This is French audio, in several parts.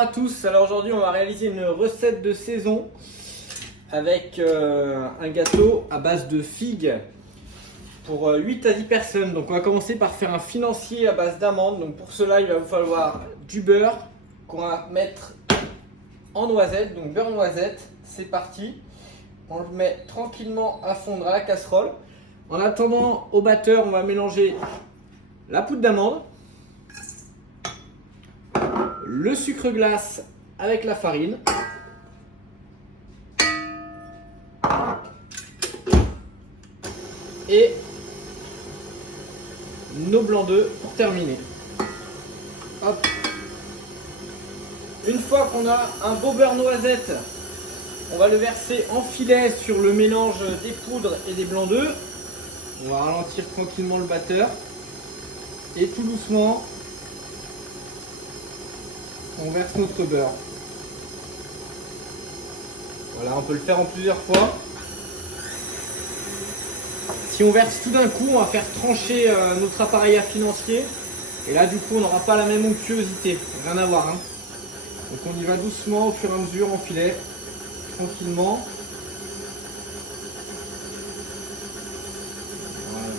à tous, alors aujourd'hui on va réaliser une recette de saison avec un gâteau à base de figues pour 8 à 10 personnes. Donc on va commencer par faire un financier à base d'amandes. Donc pour cela il va vous falloir du beurre qu'on va mettre en noisette, donc beurre noisette, c'est parti. On le met tranquillement à fondre à la casserole. En attendant, au batteur on va mélanger la poudre d'amande, le sucre glace avec la farine, et nos blancs d'œufs pour terminer. Hop. Une fois qu'on a un beau beurre noisette, on va le verser en filet sur le mélange des poudres et des blancs d'œufs. On va ralentir tranquillement le batteur et tout doucement on verse notre beurre. Voilà, on peut le faire en plusieurs fois. Si on verse tout d'un coup, on va faire trancher notre appareil à financier. Et là, du coup, on n'aura pas la même onctuosité. Rien à voir. Hein. Donc on y va doucement au fur et à mesure en filet, tranquillement. Voilà.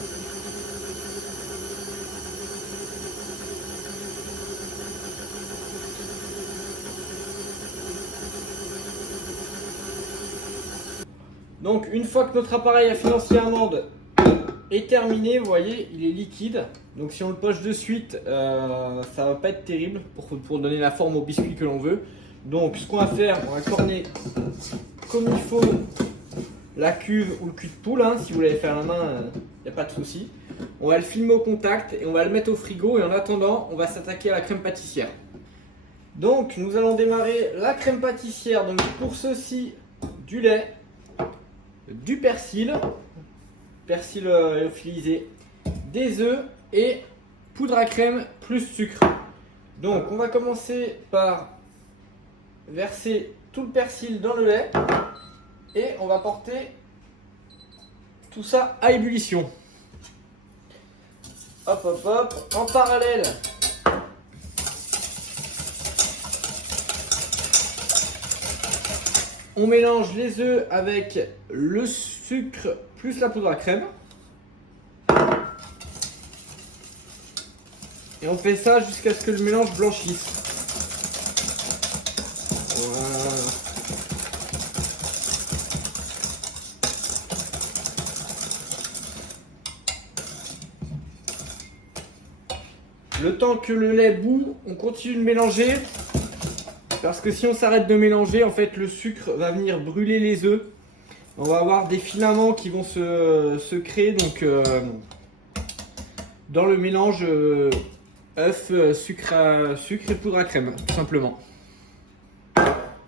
Donc une fois que notre appareil à financier amande est terminé, vous voyez, il est liquide. Donc si on le poche de suite, ça va pas être terrible pour donner la forme au biscuit que l'on veut. Donc ce qu'on va faire, on va corner comme il faut la cuve ou le cul de poule. Hein. Si vous l'avez fait à la main, il n'y a pas de souci. On va le filmer au contact et on va le mettre au frigo. Et en attendant, on va s'attaquer à la crème pâtissière. Donc nous allons démarrer la crème pâtissière. Donc pour ceci, du lait, du persil lyophilisé, des œufs et poudre à crème plus sucre. Donc on va commencer par verser tout le persil dans le lait et on va porter tout ça à ébullition. Hop hop hop, en parallèle on mélange les œufs avec le sucre plus la poudre à crème. Et on fait ça jusqu'à ce que le mélange blanchisse. Voilà. Le temps que le lait bout, on continue de mélanger. Parce que si on s'arrête de mélanger, en fait, le sucre va venir brûler les œufs. On va avoir des filaments qui vont se créer donc, dans le mélange œuf, sucre et poudre à crème, tout simplement.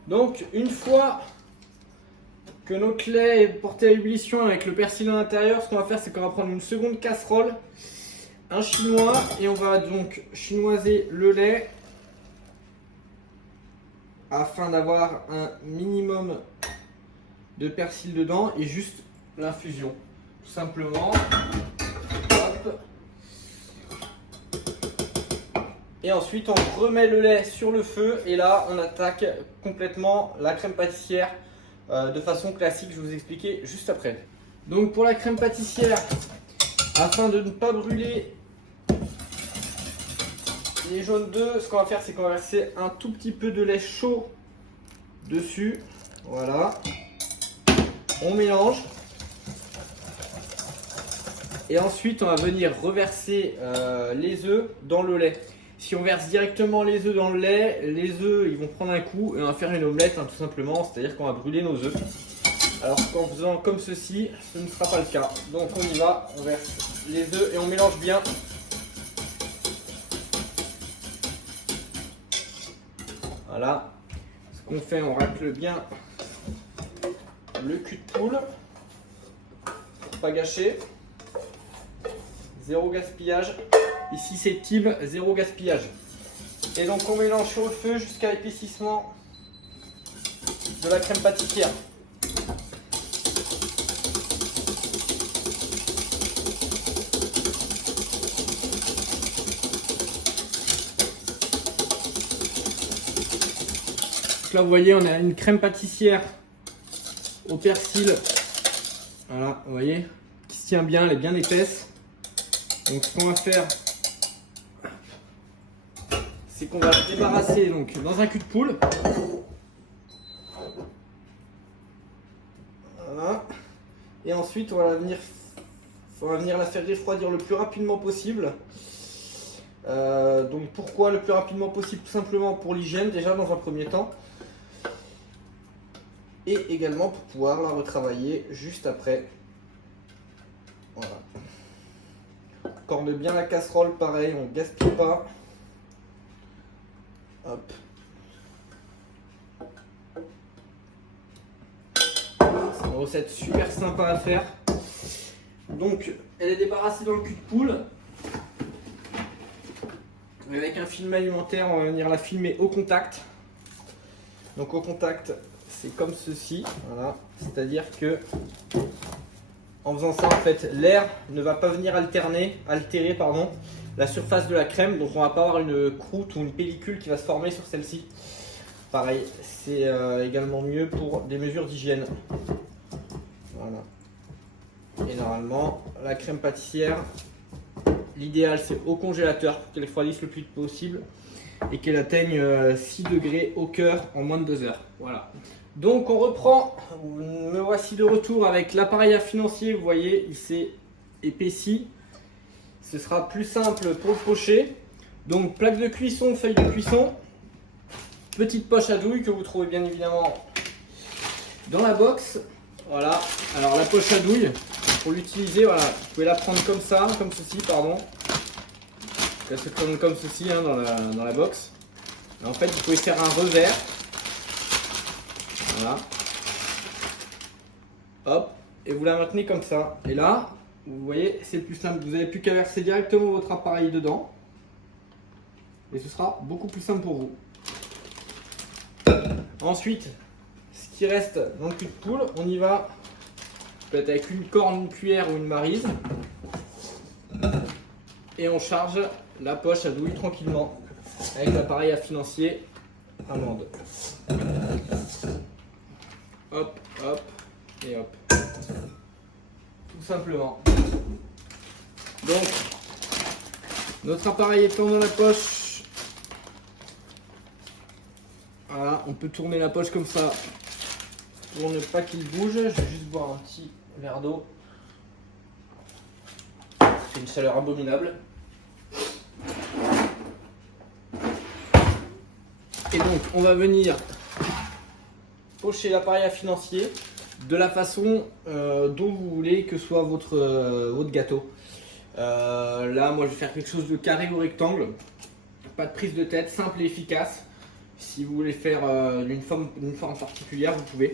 Donc, une fois que notre lait est porté à ébullition avec le persil à l'intérieur, ce qu'on va faire, c'est qu'on va prendre une seconde casserole, un chinois, et on va donc chinoiser le lait afin d'avoir un minimum de persil dedans et juste l'infusion, tout simplement. Hop. Et ensuite on remet le lait sur le feu et là on attaque complètement la crème pâtissière de façon classique, je vais vous expliquer juste après. Donc pour la crème pâtissière, afin de ne pas brûler les jaunes d'œufs, ce qu'on va faire, c'est qu'on va verser un tout petit peu de lait chaud dessus. Voilà. On mélange. Et ensuite, on va venir reverser les œufs dans le lait. Si on verse directement les œufs dans le lait, les œufs ils vont prendre un coup et on va faire une omelette, hein, tout simplement. C'est-à-dire qu'on va brûler nos œufs. Alors qu'en faisant comme ceci, ce ne sera pas le cas. Donc on y va, on verse les œufs et on mélange bien. Voilà, ce qu'on fait, on racle bien le cul de poule pour pas gâcher. Zéro gaspillage. Ici c'est team, zéro gaspillage. Et donc on mélange sur le feu jusqu'à l'épaississement de la crème pâtissière. là vous voyez on a une crème pâtissière au persil. Voilà, vous voyez, qui se tient bien, elle est bien épaisse. Donc ce qu'on va faire, c'est qu'on va la débarrasser donc dans un cul de poule. Voilà. Et ensuite on va venir la faire refroidir le plus rapidement possible. Donc pourquoi le plus rapidement possible? Tout simplement pour l'hygiène déjà dans un premier temps. Et également pour pouvoir la retravailler juste après. Voilà. On corde bien la casserole, pareil, on ne gaspille pas. Hop. C'est une recette super sympa à faire. Donc elle est débarrassée dans le cul de poule. Avec un film alimentaire, on va venir la filmer au contact. Donc au contact, c'est comme ceci, voilà. C'est-à-dire que en faisant ça, en fait, l'air ne va pas venir altérer, la surface de la crème. Donc on va pas avoir une croûte ou une pellicule qui va se former sur celle-ci. Pareil, c'est également mieux pour des mesures d'hygiène. Voilà. Et normalement, la crème pâtissière, l'idéal c'est au congélateur pour qu'elle refroidisse le plus vite possible et qu'elle atteigne 6 degrés au cœur en moins de 2 heures. Voilà. Donc on reprend, me voici de retour avec l'appareil à financier, vous voyez il s'est épaissi. Ce sera plus simple pour le pocher. Donc plaque de cuisson, feuille de cuisson, petite poche à douille que vous trouvez bien évidemment dans la box. Voilà, alors la poche à douille, pour l'utiliser, voilà, vous pouvez la prendre comme ça, comme ceci, pardon. Elle se présente comme ceci hein, dans la box. Et en fait, vous pouvez faire un revers. Voilà. Hop, et vous la maintenez comme ça. Et là, vous voyez, c'est le plus simple. Vous n'avez plus qu'à verser directement votre appareil dedans. Et ce sera beaucoup plus simple pour vous. Ensuite, ce qui reste dans le cul de poule, on y va peut-être avec une corne, une cuillère ou une maryse. Et on charge la poche à douille tranquillement avec l'appareil à financier amande. Hop, hop et hop. Tout simplement. Donc, notre appareil étant dans la poche, voilà, on peut tourner la poche comme ça pour ne pas qu'il bouge. Je vais juste boire un petit verre d'eau. C'est une chaleur abominable. Et donc, on va venir pocher l'appareil à financier de la façon dont vous voulez que soit votre gâteau. Là, moi, je vais faire quelque chose de carré ou rectangle. Pas de prise de tête, simple et efficace. Si vous voulez faire une forme particulière, vous pouvez.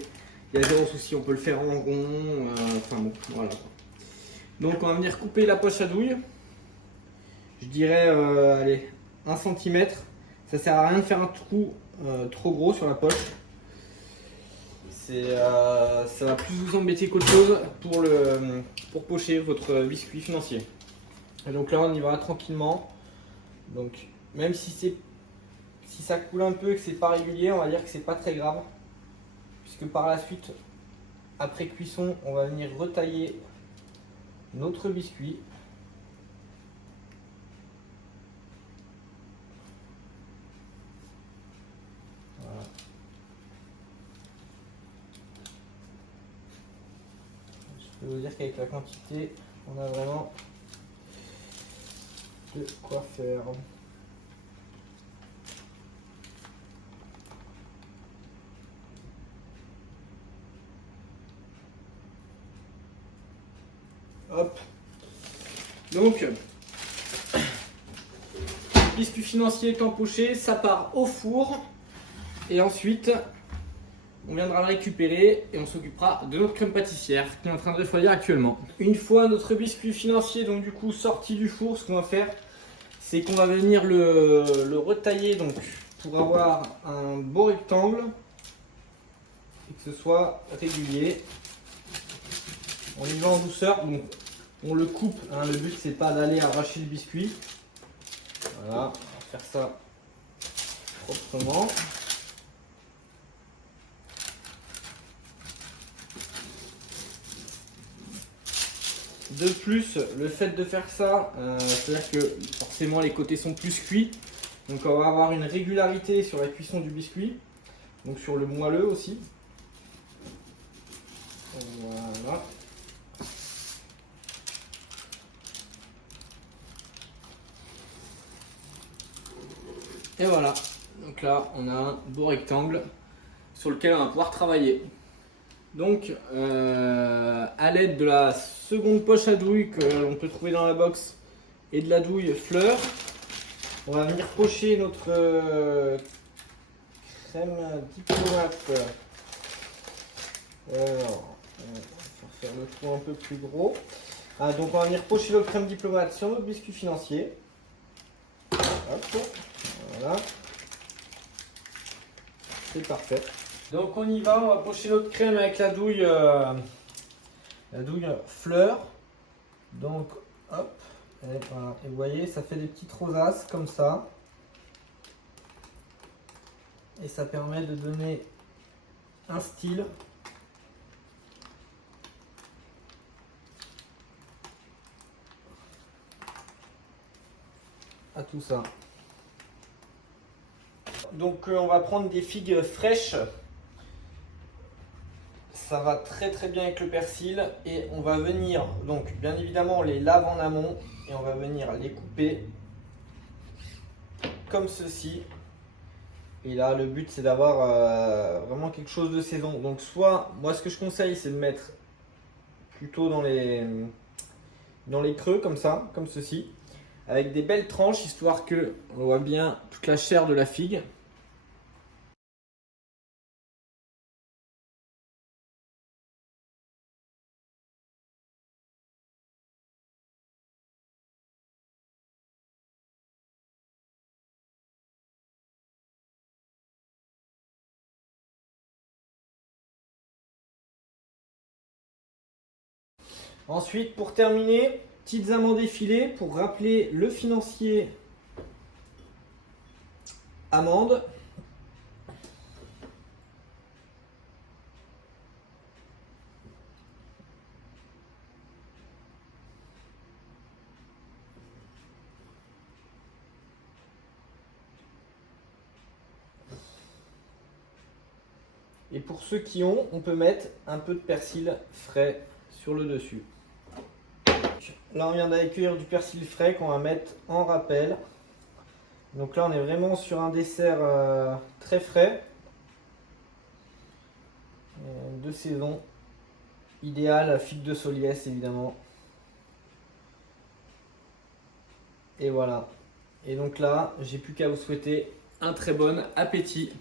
Il y a zéro souci, on peut le faire en rond. Enfin bon, voilà. Donc, on va venir couper la poche à douille. Je dirais, allez, 1 cm. Ça sert à rien de faire un trou trop gros sur la poche. Ça va plus vous embêter qu'autre chose pour pocher votre biscuit financier. Et donc là on y va tranquillement. Donc même si ça coule un peu et que c'est pas régulier, on va dire que c'est pas très grave. Puisque par la suite, après cuisson, on va venir retailler notre biscuit. Voilà. Je peux vous dire qu'avec la quantité, on a vraiment de quoi faire. Hop. Donc, biscuit financier étant poché, ça part au four. Et ensuite, on viendra le récupérer et on s'occupera de notre crème pâtissière qui est en train de refroidir actuellement. Une fois notre biscuit financier donc du coup sorti du four, ce qu'on va faire, c'est qu'on va venir le retailler donc pour avoir un beau rectangle et que ce soit régulier. On y va en douceur, donc on le coupe, hein, le but c'est pas d'aller arracher le biscuit. Voilà, on va faire ça proprement. De plus, le fait de faire ça, c'est-à-dire que forcément les côtés sont plus cuits. Donc on va avoir une régularité sur la cuisson du biscuit. Donc sur le moelleux aussi. Voilà. Et voilà. Donc là, on a un beau rectangle sur lequel on va pouvoir travailler. Donc, à l'aide de la seconde poche à douille que l'on peut trouver dans la box et de la douille fleur, on va venir pocher notre crème diplomate. Alors, on va faire le trou un peu plus gros. Donc, on va venir pocher notre crème diplomate sur notre biscuit financier. Hop, voilà. C'est parfait. Donc on y va, on va pocher notre crème avec la douille fleur. Donc hop, et voilà. Et vous voyez, ça fait des petites rosaces comme ça. Et ça permet de donner un style. À tout ça. Donc on va prendre des figues fraîches. Ça va très très bien avec le persil et on va venir, donc bien évidemment on les lave en amont et on va venir les couper comme ceci. Et là le but c'est d'avoir vraiment quelque chose de saison. Donc soit, moi ce que je conseille c'est de mettre plutôt dans les creux comme ça, comme ceci, avec des belles tranches histoire que on voit bien toute la chair de la figue. Ensuite, pour terminer, petites amandes effilées pour rappeler le financier amande. Et pour ceux qui ont, on peut mettre un peu de persil frais sur le dessus. Là, on vient d'accueillir du persil frais qu'on va mettre en rappel. Donc là, on est vraiment sur un dessert très frais, de saison, idéal, figue de Soliès évidemment. Et voilà. Et donc là, j'ai plus qu'à vous souhaiter un très bon appétit.